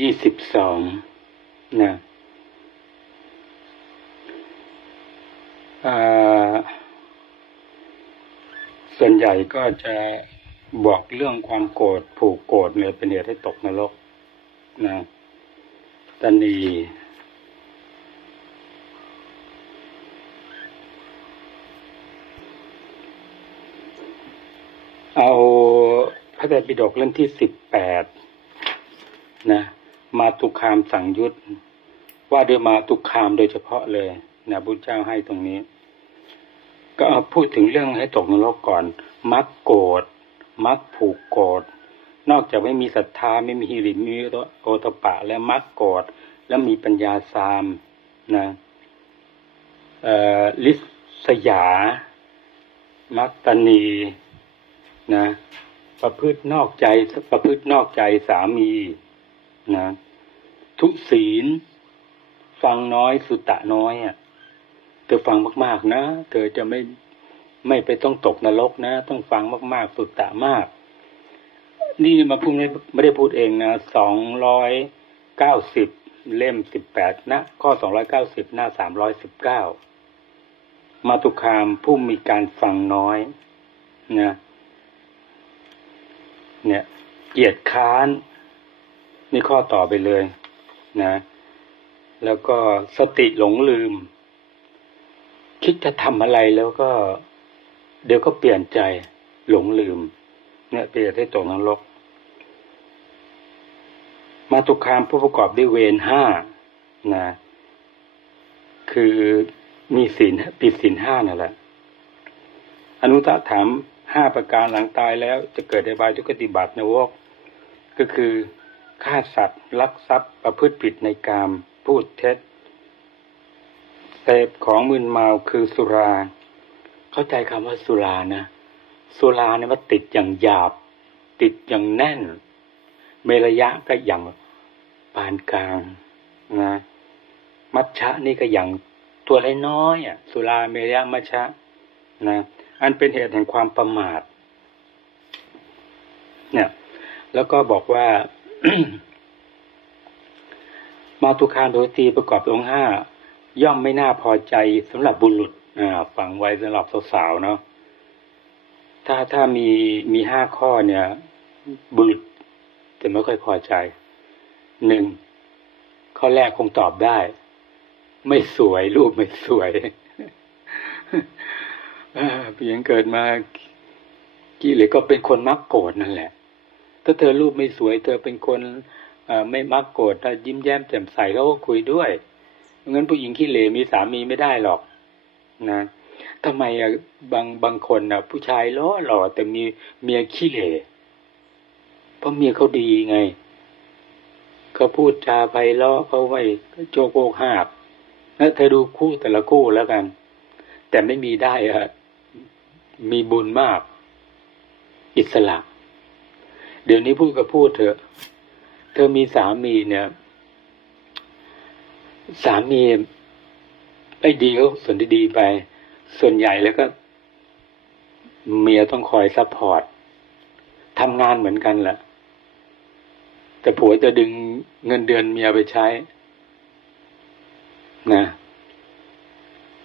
ยี่สิบสองนะอ่าส่วนใหญ่ก็จะบอกเรื่องความโกรธผูกโกรธเนี่ยเป็นเหตุให้ตกนรกนะตันนีเอาพระไตรปิฎกเล่มที่สิบแปดนะ มาตุคามสังยุตว่าด้วยมาตุคามโดยเฉพาะเลยนะพุทธเจ้าให้ตรงนี้ ก็พูดถึงเรื่องให้ตกนรกก่อน มักโกรธมักผูกโกรธนอกจากไม่มีศรัทธาไม่มีหิริมีโอตปะ และมักโกรธแล้วมีปัญญาสามนะลิษยา มักตนีนะ ประพฤตินอกใจประพฤตินอกใจสามี นะทุศีล ฟังน้อยสุตะน้อยอะเธอฟังมาก ๆ นะเธอจะไม่ไม่ไปต้องตกนรกนะ ต้องฟังมากๆสุตะมาก นี่มาพูดไม่ไม่ได้พูดเองนะสองร้อยเก้าสิบเล่มสิบแปดนะข้อสองร้อยเก้าสิบหน้าสามร้อยสิบเก้ามาตุคามผู้มีการฟังน้อยนะเนี่ยเกียรติค้าน นี่ข้อต่อไปเลยนะ แล้วก็สติหลงลืม คิดจะทำอะไรแล้วก็ เดี๋ยวก็เปลี่ยนใจหลงลืม เนี่ยเปลี่ยนให้ตกนรก มาตุคามผู้ประกอบด้วยเวรห้านะ คือมีศีลปิดศีลห้านั่นแหละ อนุตถามห้าประการหลังตายแล้วจะเกิดในบายทุกติบัติในวกก็คือ ฆ่าสัตว์ ลักทรัพย์ประพฤติผิดในกาม พูดเท็จเสพของมึนเมาคือสุรา เข้าใจคำว่าสุรานะ สุราเนี่ยมันติดอย่างหยาบ ติดอย่างแน่น เมระยะก็อย่างปานกลางนะ มัชชะนี่ก็อย่างตัวเล็กน้อยอะ สุราเมระยะมัชชะนะ อันเป็นเหตุแห่งความประมาท เนี่ย แล้วก็บอกว่า มาตุคามโดยตีประกอบองค์ห้าย่อมไม่น่าพอใจสำหรับบุรุษอ่าฝังไว้สำหรับสาวๆเนาะถ้าถ้ามีมีห้าข้อเนี่ย บุรุษจะไม่ค่อยพอใจหนึ่งข้อแรกคงตอบได้ ไม่สวย รูปไม่สวยเพียงเกิดมากิเลสก็เป็นคนมักโกรธนั่นแหละ ถ้าเธอรูปไม่สวย เธอเป็นคนไม่มักโกรธถ้ายิ้มแย้มแจ่มใสเขาก็คุยด้วยงั้นผู้หญิงขี้เหร่มีสามีไม่ได้หรอก นะทำไมอะบางบางคนอะผู้ชายล้อหล่อแต่มีเมียขี้เหร่เพราะเมียเขาดีไงเขาพูดจาไพเราะเขาไม่โจโกหาบแล้วเธอดูคู่แต่ละคู่แล้วกัน แต่ไม่มีได้อะมีบุญมาก อิสระ เดี๋ยวนี้พูดก็พูดเถอะ เธอมีสามีเนี่ย สามีไอ้ดีก็ส่วนที่ดีไป ส่วนใหญ่แล้วก็ เมียต้องคอยซัพพอร์ตทำงานเหมือนกันแหละแต่ผัวจะดึงเงินเดือนเมียไปใช้ นะ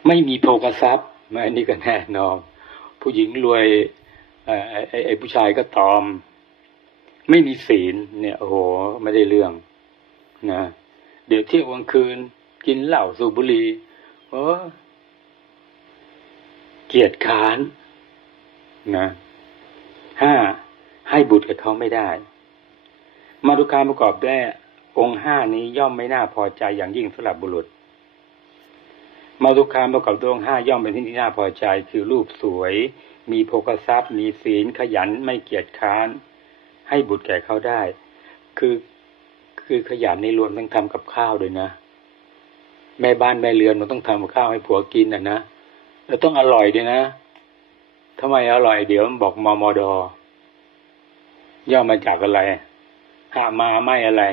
ไม่มีโภคทรัพย์อันนี้ก็แน่นอนผู้หญิงรวยไอ้ไอ้ไอ้ผู้ชายก็ตอม ไม่มีศีลเนี่ยโอ้โหไม่ได้เรื่องนะเดี๋ยวเที่ยวกลางคืน กินเหล้าสูบบุหรี่โอ้เกียรติค้านนะห้าให้บุตรกับเขาไม่ได้ มาตุการประกอบด้วยองค์ห้านี้ย่อมไม่น่าพอใจอย่างยิ่งสำหรับบุรุษ มาตุคามประกอบด้วยองค์ห้าย่อมเป็นที่น่าพอใจ คือรูปสวย มีโภคทรัพย์ มีศีลขยันไม่เกียจค้าน ให้บุตรแก่เขาได้ คือคือขยันในรวมต้องทำกับข้าวด้วยนะแม่บ้านแม่เรือนมันต้องทำกับข้าวให้ผัวกินอะนะแล้วต้องอร่อยด้วยนะทำไมอร่อยเดี๋ยวมันบอกมอมดย่อมาจากอะไรหามาไม่อะไร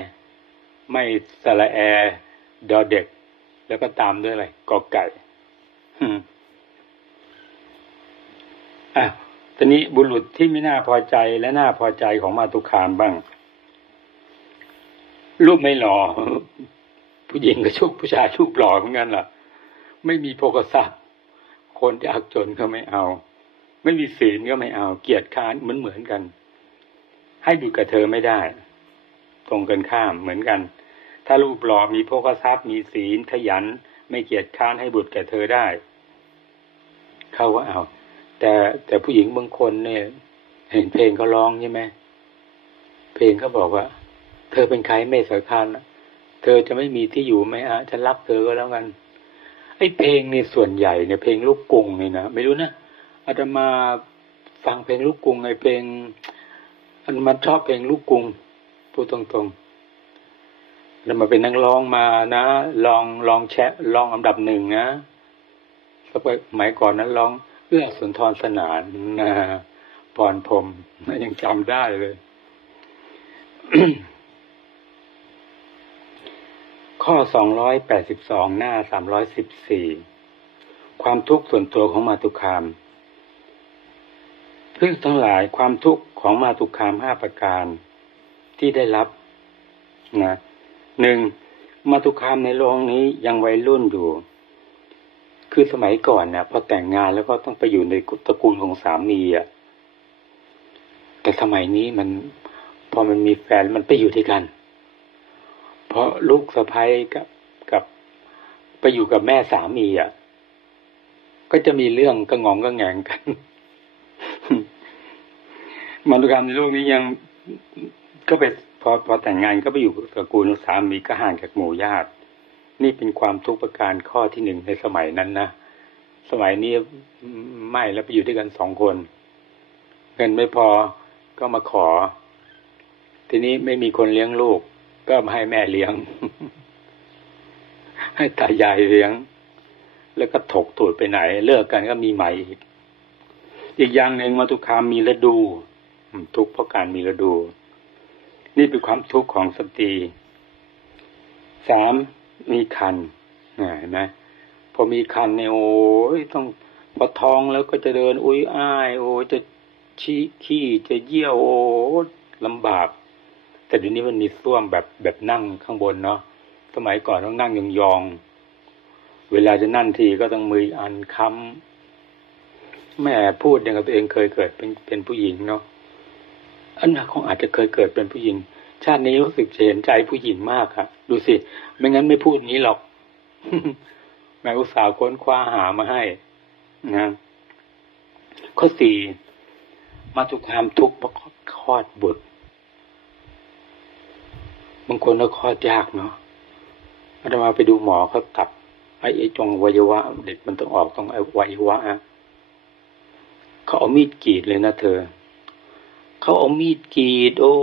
ไม่สระแอดอเด็ก แล้วก็ตามด้วยอะไรกอไก่ฮึอะ อนนี้บุรุษที่ไม่น่าพอใจและน่าพอใจของมาตุคามบ้าง รูปไม่หล่อผู้หญิงก็ชุบผู้ชายชุบหล่อเหมือนกันล่ะ ไม่มีโภคทรัพย์คนยากจนก็ไม่เอา ไม่มีศีลก็ไม่เอา เกียรติค้านเหมือนเหมือนกัน ให้บุตรกับเธอไม่ได้ ตรงกันข้ามเหมือนกัน ถ้ารูปหล่อมีโภคทรัพย์มีศีลขยัน ไม่เกียรติค้านให้บุตรแก่เธอได้ เขาก็เอา แต่แต่ผู้หญิงบางคนเนี่ย เห็นเพลงเขาร้องใช่ไหมเพลงเขาบอกว่า เธอเป็นใครไม่สำคัญเธอจะไม่มีที่อยู่ไหมอะฉันรักเธอก็แล้วกันไอ้เพลงนี่ส่วนใหญ่เนี่ยเพลงลูกกรุงนี่นะไม่รู้นะอาตมาฟังเพลงลูกกรุงไอ้เพลงอันมันชอบเพลงลูกกรุงพูดตรงๆแล้วมาเป็นนักร้องมานะลองลองแชะลองอันดับหนึ่งนะสมัยก่อนนั้นร้อง เอื้อสุนทรสนานนะพรพรมยังจำได้เลย ข้อ282หน้า314ความทุกข์ส่วนตัวของมาตุคามเพื่อนทั้งหลายความทุกข์ของมาตุคามห้าประการที่ได้รับนะหนึ่งมาตุคามในโลกนี้ยังวัยรุ่นอยู่ คือสมัยก่อนเนี่ยพอแต่งงานแล้วก็ต้องไปอยู่ในตระกูลของสามีอะ แต่สมัยนี้มัน พอมันมีแฟนมันไปอยู่ด้วยกัน เพราะลูกสะใภ้กับกับไปอยู่กับแม่สามีอะ ก็จะมีเรื่องกระงองกระแงงกันมนุษยกรรมในโลกนี้ยังก็ไปพอพอแต่งงานก็ไปอยู่กับตระกูลของสามีก็ห่างจากหมู่ญาติ นี่เป็นความทุกข์ประการข้อที่หนึ่งในสมัยนั้นนะสมัยนี้ไม่แล้วไปอยู่ด้วยกันสองคน เงินไม่พอก็มาขอ ทีนี้ไม่มีคนเลี้ยงลูก ก็มาให้แม่เลี้ยง ให้ตายายเลี้ยง แล้วก็ถกตูดไปไหน เลิกกันก็มีใหม่อีกอีกอย่างหนึ่งมาตุคามมีฤดู ทุกข์เพราะการมีฤดู นี่เป็นความทุกข์ของสตรีสาม มีคันนะเห็นไหมพอมีคันเนี่ยโอ้ยต้องพอท้องแล้วก็จะเดิน อุ้ยอ้าย โอ้ยจะชี้ขี้จะเยี่ยวโอ้ลำบาก แต่เดี๋ยวนี้มันมีส้วมแบบแบบนั่งข้างบนเนาะสมัยก่อนต้องนั่งยองๆเวลาจะนั่นทีก็ต้องมืออันค้ำแม่พูดอย่างกับตัวเองเคยเกิดเป็นเป็นผู้หญิงเนาะอันนั้นคงอาจจะเคยเกิดเป็นผู้หญิง ชาตินี้รู้สึกเห็นใจผู้หญิงมากค่ะดูสิ ไม่งั้นไม่พูดนี้หรอกแม่อุตสาห์ค้นคว้าหามาให้นะข้อสี่มาทุกความทุกข์เพราะคลอดบุตรบางคนก็คลอดยากเนาะอาตมาไปดูหมอเขาตัดไอ้ไอ้จงวัยวะ เด็กมันต้องออกตรงไอ้วัยวะเขาเอามีดกรีดเลยนะเธอ เขาเอามีดกรีด โอ้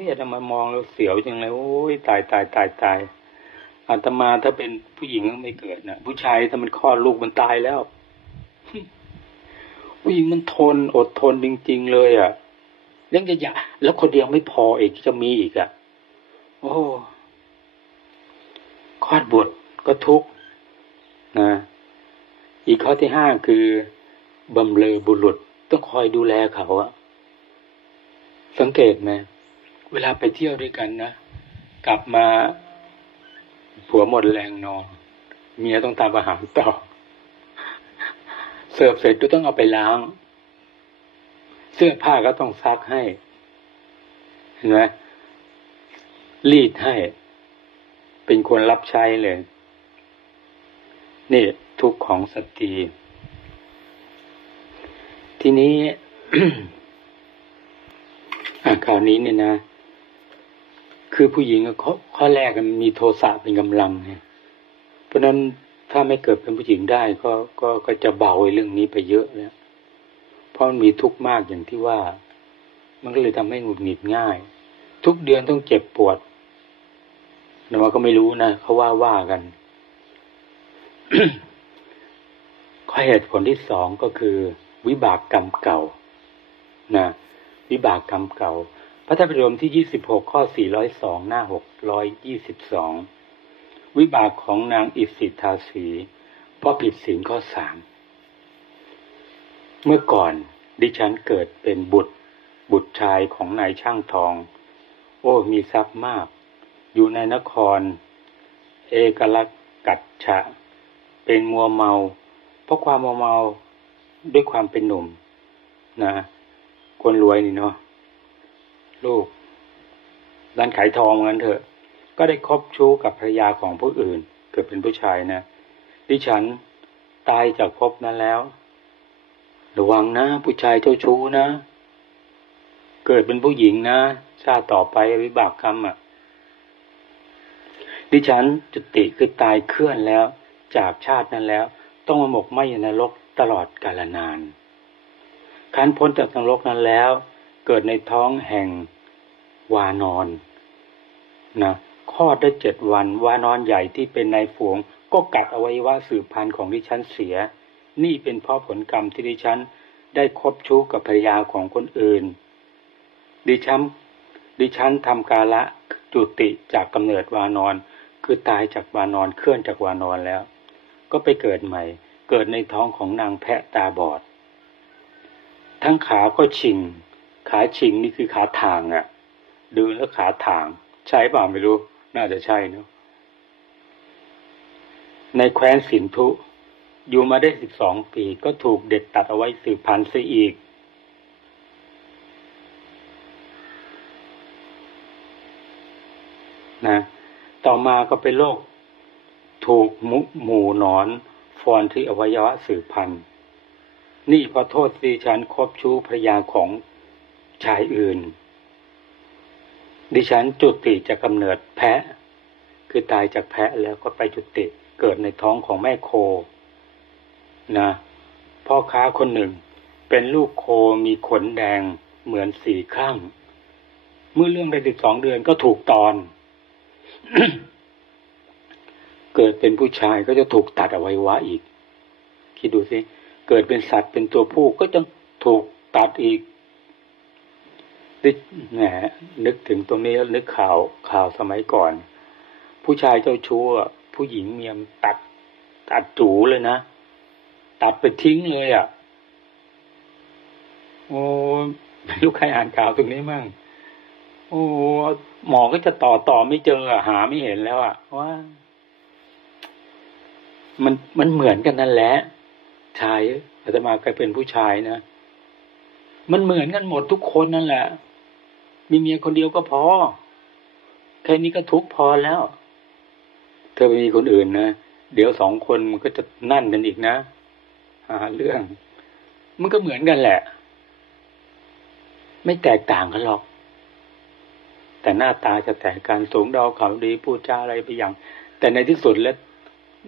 ยอาตมามองแล้วเสียวจังเลยโอ้ยตายตายตายตายอาตมาถ้าเป็นผู้หญิงก็ไม่เกิดนะผู้ชายถ้ามันคลอดลูกมันตายแล้วผู้หญิงมันทนอดทนจริง ๆ เลยอะยังจะอยากแล้วคนเดียวไม่พออีกจะมีอีกอะ โอ้คลอดบุตรก็ทุกนะ อีกข้อที่ห้าคือบำเรอบุรุษต้องคอยดูแลเขาอะ สังเกตไหมเวลาไปเที่ยวด้วยกันนะ กลับมา ผัวหมดแรงนอน เมียต้องทำอาหารต่อ เสิร์ฟเสร็จก็ต้องเอาไปล้าง เสื้อผ้าก็ต้องซักให้ เห็นไหมรีดให้ เป็นคนรับใช้เลย นี่ทุกของสตรีทีนี้ คราวนี้เนี่ยนะ คือผู้หญิงข้อข้อแรกมันมีโทสะเป็นกำลังไงเพราะฉะนั้นถ้าไม่เกิดเป็นผู้หญิงได้ก็ก็ก็จะเบาไอ้เรื่องนี้ไปเยอะแล้วเพราะมันมีทุกข์มากอย่างที่ว่า มันก็เลยทำให้หงุดหงิดง่าย ทุกเดือนต้องเจ็บปวดแต่ว่าก็ไม่รู้นะเขาว่าว่ากันข้อเหตุผลที่สองก็คือ วิบากกรรมเก่านะ วิบากกรรมเก่า พระธรรมปิฎกที่ยี่สิบหกข้อสี่ร้อยสองหน้าหกร้อยยี่สิบสองวิบากของนางอิสิทาสี เพราะผิดศีลข้อสามเมื่อก่อนดิฉันเกิดเป็นบุตร บุตรชายของนายช่างทอง โอ้มีทรัพย์มาก อยู่ในนคร เอกลักษ์กัจฉะเป็นมัวเมา เพราะความมัวเมาด้วยความเป็นหนุ่มนะ คนรวยนี่เนาะลูกร้านขายทองงั้นเถอะ ก็ได้คบชู้กับภรรยาของผู้อื่น เกิดเป็นผู้ชายนะดิฉันตายจากภพนั้นแล้ว ระวังนะ ผู้ชายเจ้าชู้นะ เกิดเป็นผู้หญิงนะ ชาติต่อไปวิบากกรรมอะ ดิฉันจุติคือตายเคลื่อนแล้ว จากชาตินั้นแล้ว ต้องมาหมกไหมในนรกตลอดกาลนาน คันพ้นจากนรกนั้นแล้ว เกิดในท้องแห่งวานอนนะคลอดได้เจ็ดวัน วานอนใหญ่ที่เป็นนายฝูง ก็กัดอวัยวะสืบพันธุ์ของดิฉันเสีย นี่เป็นเพราะผลกรรมที่ดิฉันได้คบชู้กับภรรยาของคนอื่น ดิฉันดิฉันทำกาละจุติจากกำเนิดวานอน คือตายจากวานอนเคลื่อนจากวานอนแล้ว ก็ไปเกิดใหม่ เกิดในท้องของนางแพะตาบอด ทั้งขาก็ชิง ขาชิงนี่คือขาทางอะ่ะดูแล้วขาทาง ใช่เปล่าไม่รู้ น่าจะใช่เนาะในแคว้นสินธุ อยู่มาได้สิบสองปีก็ถูกเด็ดตัดเอาไว้สืบพันธุ์เสียอีก นะต่อมาก็เป็นโรคถูกมุหมูนอน ฟอนที่อวัยวะสืบพันธุ์ นี่พราะโทษที่ฉันคบชู้ภรยาของชายอื่น ดิฉันจุติจากกำเนิดแพะ คือตายจากแพะแล้วก็ไปจุติเกิดในท้องของแม่โค นะ พ่อค้าคนหนึ่ง เป็นลูกโคมีขนแดงเหมือนสีข้าง เมื่อเรื่องได้สิบสองเดือนก็ถูกตอน เกิดเป็นผู้ชายก็จะถูกตัดอวัยวะอีก คิดดูสิ เกิดเป็นสัตว์เป็นตัวผู้ก็จะถูกตัดอีกนึกแหมนึกถึงตรงนี้แล้วนึกข่าวข่าวสมัยก่อน ผู้ชายเจ้าชู้ผู้หญิงเมียมตัดตัดจูเลยนะ ตัดไปทิ้งเลยอะ โอ้ไม่รู้ใครอ่านข่าวตรงนี้มั่งโอ้หมอก็จะต่อต่อไม่เจออะหาไม่เห็นแล้วอะว่า มันมันเหมือนกันนั่นแหละ ชายอาตมาเคยเป็นผู้ชายนะ มันเหมือนกันหมดทุกคนนั่นแหละ มีเมียคนเดียวก็พอ แค่นี้ก็ทุกพอแล้ว เธอไปมีคนอื่นนะ เดี๋ยวสองคนมันก็จะนั่นกันอีกนะหาเรื่อง มันก็เหมือนกันแหละ ไม่แตกต่างกันหรอก แต่หน้าตาจะแตกกันสูงดาวเขาดีพูดจาอะไรไปอย่าง แต่ในที่สุดแล้ว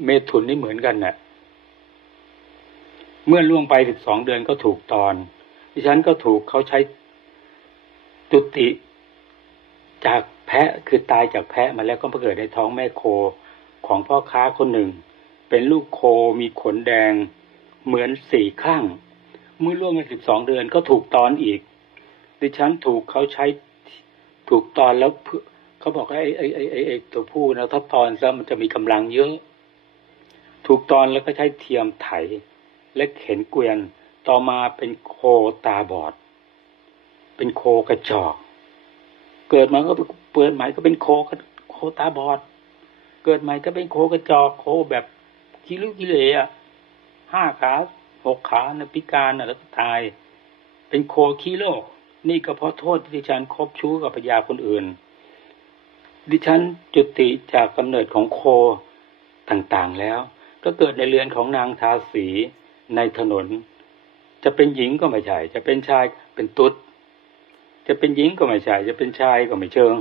เมถุนนี่เหมือนกันน่ะ เมื่อล่วงไปสิบสองเดือนก็ถูกตอน ดิฉันก็ถูกเขาใช้จุติจากแพะคือตายจากแพะมาแล้วก็มาเกิดในท้องแม่โคของพ่อค้าคนหนึ่ง เป็นลูกโคมีขนแดงเหมือนสี่ข้าง เมื่อล่วงไปสิบสองเดือนก็ถูกตอนอีก ดิฉันถูกเขาใช้ถูกตอนแล้วเขาบอกว่าไอ้ไอ้ไอ้ไอ้ไอ้ตัวผู้นะถ้าตอนแล้วมันจะมีกำลังเยอะ ถูกตอนแล้วก็ใช้เทียมไถ และเข็นเกวียนต่อมาเป็นโคตาบอด เป็นโคกระจอก เกิดมาก็เปิดใหม่ก็เป็นโคโคตาบอด เกิดใหม่ก็เป็นโคกระจอก โคแบบกิลุกิเลอะห้าขาหกขานะพิการนะแล้วก็ตาย เป็นโคขี้โลก นี่ก็เพราะโทษที่ดิฉันคบชู้กับภรรยาคนอื่น ดิฉันจุติจากกำเนิดของโคต่างๆแล้ว ก็เกิดในเรือนของนางทาสี ในถนน จะเป็นหญิงก็ไม่ใช่ จะเป็นชายเป็นตุ๊ด จะเป็นหญิงก็ไม่ใช่ จะเป็นชายก็ไม่เชิง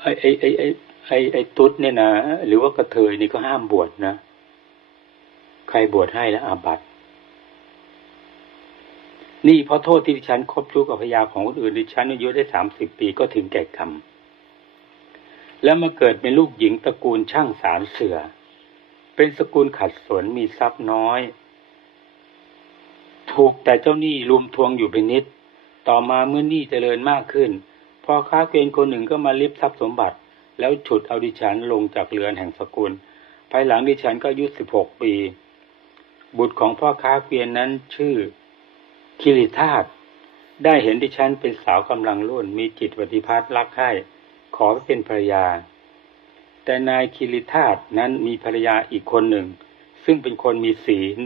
ไอ้ไอ้ไอ้ไอ้ไอ้ไอ้ตุ๊ดเนี่ยนะหรือว่ากระเทยนี่ก็ห้ามบวชนะ ใครบวชให้แล้วอาบัตินี่เพราะโทษที่ดิฉันคบชู้กับภรรยาของคนอื่นดิฉันอายุได้สามสิบปีก็ถึงแก่กรรม แล้วมาเกิดเป็นลูกหญิงตระกูลช่างสารเสือ เป็นสกุลขัดสนมีทรัพย์น้อย ถูกแต่เจ้าหนี้รุมทวงอยู่เป็นนิด ต่อมาเมื่อหนี้เจริญมากขึ้น พอค้าเกณฑ์คนหนึ่งก็มาลิบทรัพย์สมบัติ แล้วฉุดเอาดิฉันลงจากเรือนแห่งสกุล ภายหลังดิฉันก็อายุสิบหกปี บุตรของพ่อค้าเกวียนนั้นชื่อคิริธาตได้เห็นดิฉันเป็นสาวกำลังรุ่นมีจิตปฏิพัทธ์รักใคร่ขอเป็นภรรยา แต่นายคิริธาตนั้นมีภรรยาอีกคนหนึ่ง ซึ่งเป็นคนมีศีล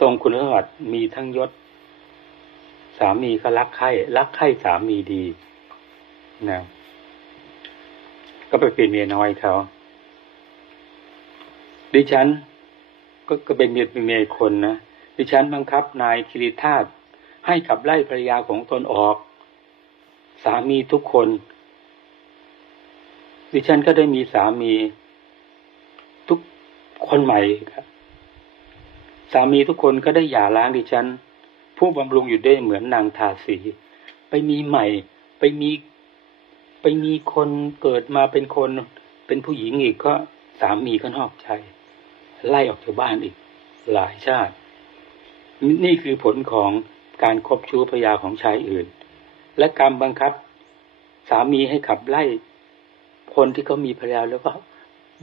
ทรงคุณสมบัติมีทั้งยศ สามีก็รักใคร่รักใคร่สามีดีนะก็ไปเป็นเมียน้อยเขาดิฉัน ก็ก็เป็นเมียเป็นเมียคนนะดิฉันบังคับนายคิริธาตให้ขับไล่ภรรยาของตนออก สามีทุกคน ดิฉันก็ได้มีสามี ทุกคนใหม่ครับ สามีทุกคนก็ได้หย่าร้างดิฉัน ผู้บำรุงอยู่ได้เหมือนนางทาสี ไปมีใหม่ ไปมีไปมีคนเกิดมาเป็นคนเป็นผู้หญิงอีกก็สามีก็นอกใจ ไล่ออกจากบ้านอีก หลายชาติ นี่คือผลของการคบชู้ภรรยาของชายอื่น และกรรมบังคับ สามีให้ขับไล่ คนที่เขามีภรรยาแล้วก็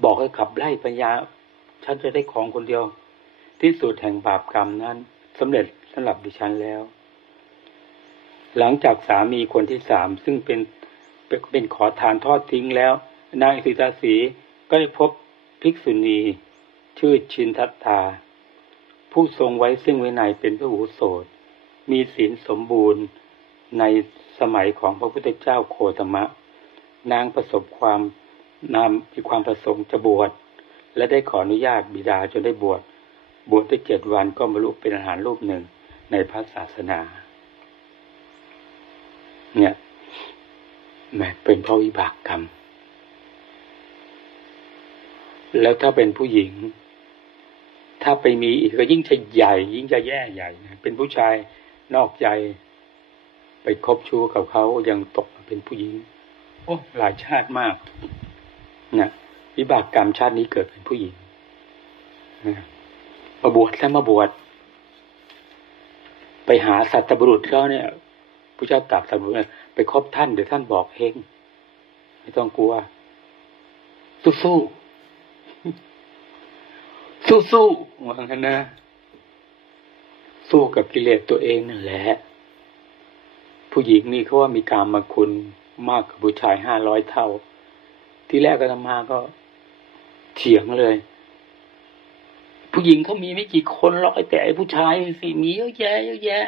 บอกให้ขับไล่ภรรยาฉันจะได้ของคนเดียว ที่สุดแห่งบาปกรรมนั้นสำเร็จสำหรับดิฉันแล้ว หลังจากสามีคนที่สามซึ่งเป็นเป็นเป็นขอทานทอดทิ้งแล้ว นางสิตาสีก็ได้พบภิกษุณี ชื่อชินทัตตา ผู้ทรงไว้ซึ่งวินัยเป็นพระหูโสดมีศีลสมบูรณ์ในสมัยของพระพุทธเจ้าโคตมะ นางประสบความนามมีความประสงค์จะบวชและได้ขออนุญาตบิดาจนได้บวชบวชได้เจ็ดวันก็บรรลุเป็นอาหารรูปหนึ่งในพระศาสนา เนี่ยแหมเป็นเพราะวิบากกรรม แล้วถ้าเป็นผู้หญิง ถ้าไปมีอีกก็ยิ่งจะใหญ่ ยิ่งจะแย่ใหญ่นะเป็นผู้ชายนอกใจ ไปคบชู้กับเขายังตกเป็นผู้หญิง โอ้หลายชาติมากนะวิบากกรรมชาตินี้เกิดเป็นผู้หญิงนะมาบวชแล้วมาบวชไปหาสัตบุรุษเขาเนี่ยพระเจ้าตรัสสัตบุรุษไปคบท่านเดี๋ยวท่านบอกเองไม่ต้องกลัว สู้สู้สู้สู้ว่างั้นนะ สู้กับกิเลสตัวเองนั่นแหละ ผู้หญิงนี่เขาว่ามีการมาคุณ มากกว่าผู้ชายห้าร้อยเท่า ที่แรกก็ทำมาก็เถียงเลย ผู้หญิงเขามีไม่กี่คนหรอกไอ้แต่ไอ้ผู้ชายสิมีเยอะแยะเยอะแยะ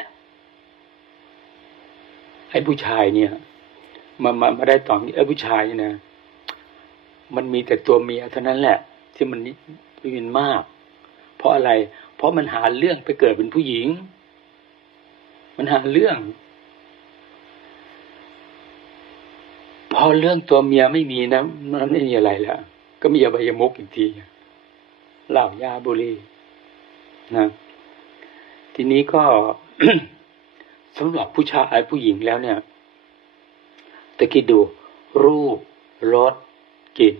ไอ้ผู้ชายเนี่ยมามามาได้ตอนนี้ไอ้ผู้ชายเนี่ยนะมันมีแต่ตัวเมียเท่านั้นแหละ ที่มันมันมาก เพราะอะไร เพราะมันหาเรื่องไปเกิดเป็นผู้หญิง มันหาเรื่อง พอเรื่องตัวเมียไม่มีนะมันไม่มีอะไรแล้วก็มีอบายมุกอีกทีเหล้ายาบุรีนะทีนี้ก็สำหรับผู้ชายผู้หญิงแล้วเนี่ยตะกี้ดู รูปรสกลิ่น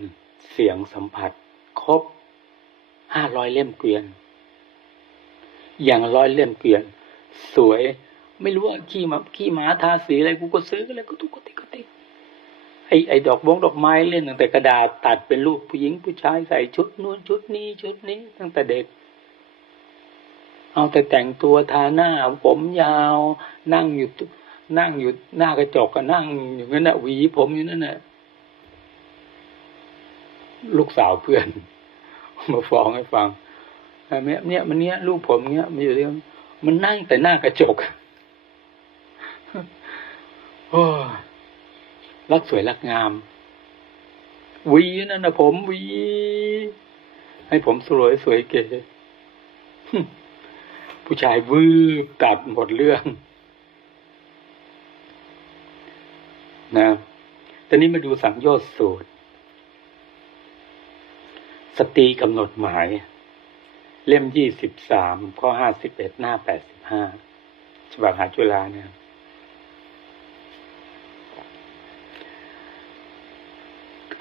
เสียงสัมผัส ครบห้าร้อยเล่มเกวียน อย่างร้อยเล่มเกวียน สวย ไม่รู้ว่าขี้มาขี้หมาทาสีอะไรกูก็ซื้ออะไรก็ทุกติกติก ไอ้ไอ้ดอกบงดอกไม้เล่นตั้งแต่กระดาษตัดเป็นรูปผู้หญิงผู้ชายใส่ชุดนู้นชุดนี้ชุดนี้ตั้งแต่เด็ก เอาแต่แต่งตัวทาหน้า ผมยาว นั่งอยู่นั่งอยู่หน้ากระจกก็นั่งอยู่นั่นน่ะหวีผมอยู่นั่นน่ะลูกสาวเพื่อน มาฟ้องให้ฟังเนี่ยเนี่ยมันเนี้ยลูกผมเนี้ยมันอยู่ที่มันนั่งแต่หน้ากระจกโอ้ รักสวยรักงามวีนั่นนะผมวีให้ผมสวยสวยเก๋ผู้ชายวืบตัดหมดเรื่องนะตอนนี้มาดูสังโยชน์สูตร สตีกำหนดหมาย เล่มยี่สิบสามข้อห้าสิบเอ็ดหน้าแปดสิบห้าฉบับหาจุฬาเนี่ย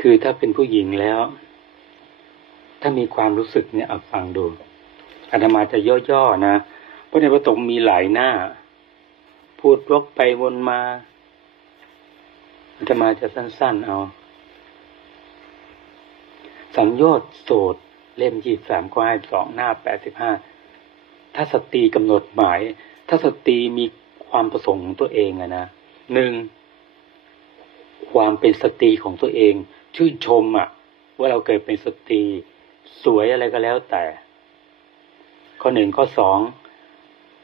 คือถ้าเป็นผู้หญิงแล้ว ถ้ามีความรู้สึกเนี่ยเอาฟังดูอาตมาจะย่อๆนะเพราะในพระตงมีหลายหน้า พูดวกไปวนมาอาตมาจะสั้นๆเอา สังโยชน์โสดเล่มยี่สามข้อห้สองหน้าแปดสิบห้าถ้าสตรีกำหนดหมาย ถ้าสตรีมีความประสงค์ของตัวเองอะนะหนึ่งคความเป็นสตรีของตัวเอง ชื่นชมอะว่าเราเกิดเป็นสตรีสวยอะไรก็แล้วแต่ ข้อหนึ่งข้อสอง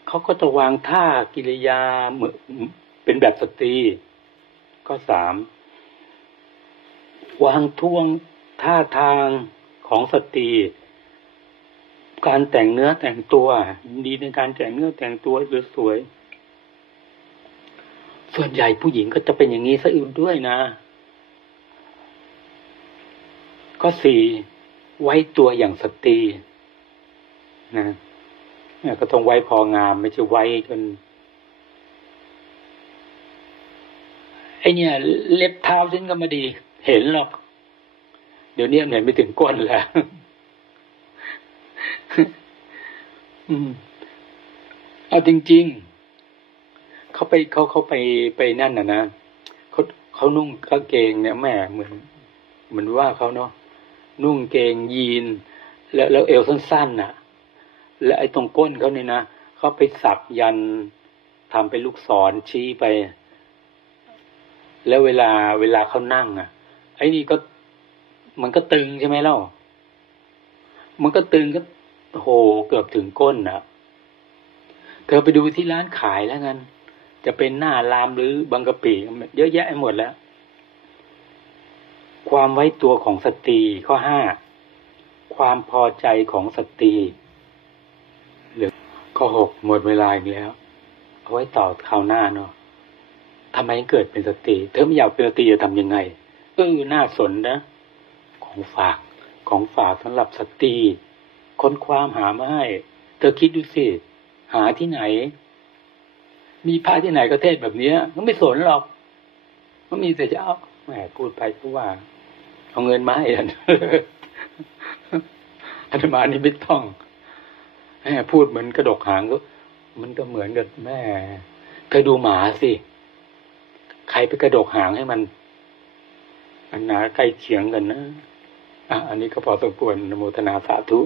เขาก็จะวางท่ากิริยาเหมือนเป็นแบบสตรี ข้อสามวางท่วงท่าทางของสตรีการแต่งเนื้อแต่งตัวดีในการแต่งเนื้อแต่งตัวสวยๆส่วนใหญ่ผู้หญิงก็จะเป็นอย่างนี้ซะอื่นด้วยนะ ข้อสี่ไว้ตัวอย่างสตรีนะก็ต้องไว้พองามไม่ใช่ไว้จนไอเนี่ย เล็บเท้าฉันก็ไม่ดี เห็นหรอก เดี๋ยวนี้เห็นไม่ถึงก้นแล้วเอาจริง ๆ เขาไปเขาเขาไปไปนั่นน่ะนะเขาเขานุ่งกางเกงเนี่ยแม่เหมือนเหมือนว่าเขาเนาะ นุ่งเกงยีน แล้วแล้วเอวสั้นๆน่ะ และไอ้ตรงก้นเขาเนี่ยนะเขาไปสับยันทำเป็นลูกศรชี้ไป แล้วเวลาเวลาเขานั่ง อะ ไอ้นี่ก็มันก็ตึงใช่ไหมเล่า มันก็ตึงก็โหเกือบถึงก้นนะเธอไปดูที่ร้านขายแล้วกัน จะเป็นหน้ารามหรือบางกะปิเยอะแยะหมดแล้ว ความไว้ตัวของสตรีข้อห้าความพอใจของสตรีหรือข้อหกหมดเวลาอีกแล้ว เอาไว้ต่อคราวหน้าเนาะทำไมเกิดเป็นสตรีเธอไม่อยากเป็นสตรีจะทำยังไงเออน่าสนนะ ของฝากของฝากสำหรับสตรีค้นความหามาให้ เธอคิดดูสิหาที่ไหน มีพระที่ไหนก็เทศแบบนี้มันไม่สนหรอกมันมีแต่จะเอาแหมพูดไปเพราะว่า เอาเงินมาให้อันอาตมานี่ไม่ต้องแม่พูดเหมือนกระดกหางก็มันก็เหมือนกับแม่เคยดูหมาสิ ใครไปกระดกหางให้มัน อันหนาใกล้เคียงกันนะอะอันนี้ก็พอสมควรนโมทนาสาธุ